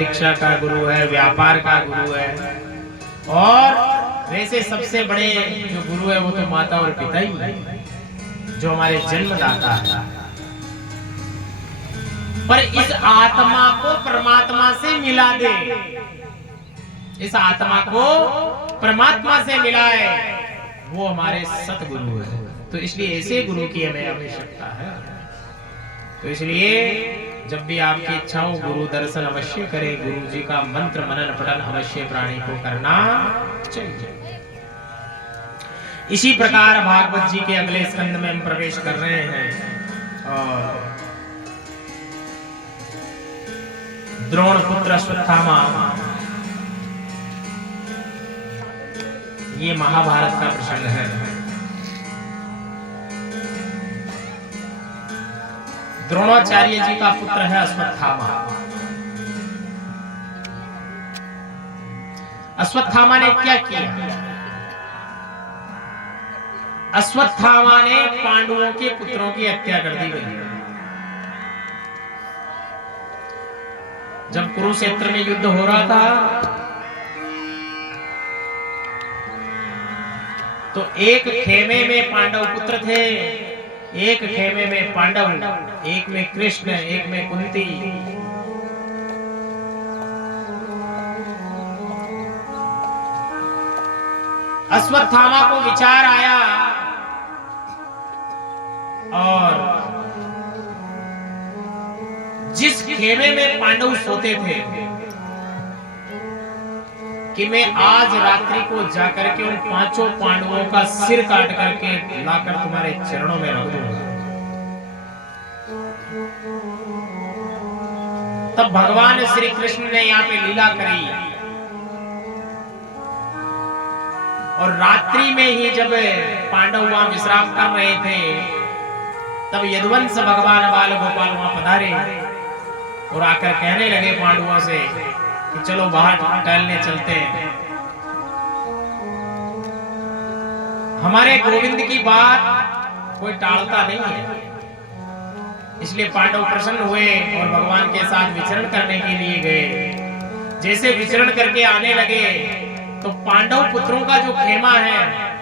दीक्षा का गुरु है, व्यापार का गुरु है, और वैसे सबसे बड़े जो गुरु है वो तो माता और पिता ही है, जो हमारे जन्मदाता है। पर इस आत्मा को परमात्मा से मिला दे, इस आत्मा को परमात्मा से मिलाए, वो हमारे सतगुरु है। तो इसलिए ऐसे गुरु की हमें आवश्यकता है। तो इसलिए जब भी आपकी इच्छा हो, गुरु दर्शन अवश्य करें, गुरु जी का मंत्र मनन पठन अवश्य प्राणी को करना चाहिए। इसी प्रकार भागवत जी के अगले स्कंद में हम प्रवेश कर रहे हैं और द्रोण पुत्र अश्वत्थामा, ये महाभारत का प्रसंग है। द्रोणाचार्य जी का पुत्र है अश्वत्थामा। अश्वत्थामा ने क्या किया? अश्वत्थामा ने पांडवों के पुत्रों की हत्या कर दी गई। जब कुरुक्षेत्र में युद्ध हो रहा था तो एक खेमे में पांडव पुत्र थे, एक खेमे में पांडव, एक में कृष्ण, एक में कुंती। अश्वत्थामा को विचार आया और जिस खेमे में पांडव सोते थे कि मैं आज रात्रि को जाकर के उन पांचों पांडवों का सिर काट करके लाकर तुम्हारे चरणों में रख दूंगा। तब भगवान श्री कृष्ण ने यहाँ पे लीला करी और रात्रि में ही जब पांडव वहां विश्राम कर रहे थे तब यदुवंश भगवान बाल गोपाल वहां पधारे और आकर कहने लगे पांडवों से कि चलो बाहर टहलने चलते हैं। हमारे गोविंद की बात कोई टालता नहीं है। इसलिए पांडव प्रसन्न हुए और भगवान के साथ विचरण करने के लिए गए। जैसे विचरण करके आने लगे तो पांडव पुत्रों का जो खेमा है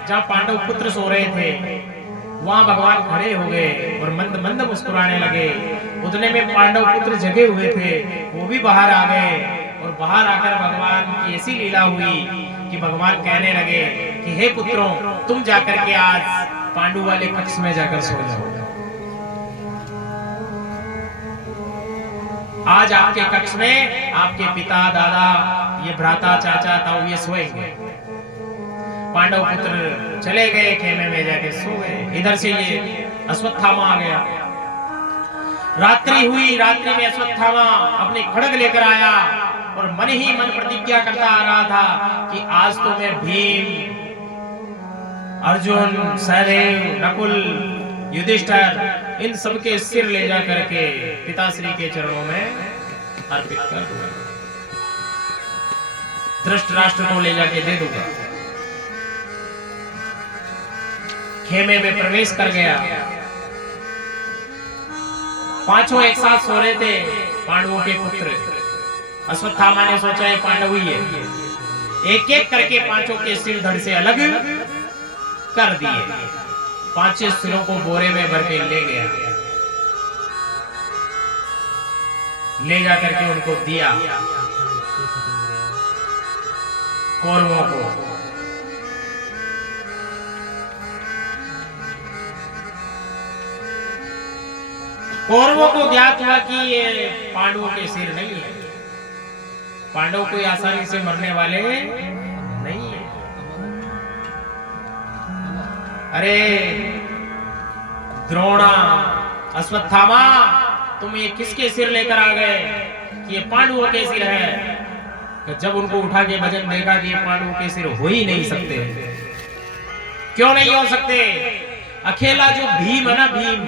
जहां पांडव पुत्र सो रहे थे वहां भगवान खड़े हो गए और मंद मंद मुस्कुराने लगे। उतने में पांडव पुत्र जगे हुए थे, वो भी बाहर आ गए और बाहर आकर भगवान की ऐसी लीला हुई कि भगवान कहने लगे कि हे पुत्रों, तुम जाकर के आज पांडु वाले कक्ष में जाकर सो जाओ। आज आपके कक्ष में आपके पिता, दादा, ये भ्राता, चाचा, ताऊ ये सोएंगे। पांडव पुत्र चले गए, खेमे में जाके सो गए। इधर से ये अश्वत्थामा आ गया। रात्रि हुई, रात्रि में अश्वत्थामा अपने खड्ग लेकर आया और मन ही मन प्रतिज्ञा करता आ रहा था कि आज तो मैं भीम, अर्जुन, सहदेव, नकुल, युधिष्ठिर इन सबके सिर ले जा करके पिताश्री के चरणों में अर्पित कर दूंगा, धृतराष्ट्र को ले जाके दे दूंगा। खेमे में प्रवेश कर गया। पांचों एक साथ सो रहे थे पांडवों के पुत्र। अश्वत्थामा ने सोचा है पांडव ही है। एक एक करके पांचों के सिर धड़ से अलग कर दिए। पांचों सिरों को बोरे में भर के ले गया, ले जाकर के उनको दिया कौरवों को। कौरवों को ज्ञात हुआ कि ये पांडवों के सिर नहीं है। पांडव कोई आसानी से मरने वाले नहीं है। अरे द्रोणा, अश्वत्थामा, तुम ये किसके सिर लेकर आ गए कि ये पांडवों के सिर है? तो जब उनको उठा के वजन देखा कि ये पांडवों के सिर हो ही नहीं सकते। क्यों नहीं हो सकते? अकेला जो भीम है ना, भीम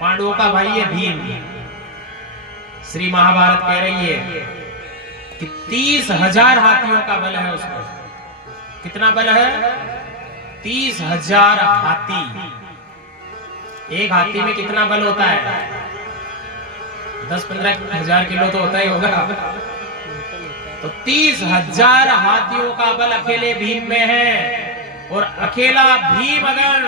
पांडवों का भाई है भीम। श्री महाभारत कह रही है कि 30,000 हाथियों का बल है उसमें। कितना बल है? 30,000 हाथी। एक हाथी में कितना बल होता है? 10-15 हजार किलो तो होता ही होगा। तो 30,000 हाथियों का बल अकेले भीम में है। और अकेला भीम अगर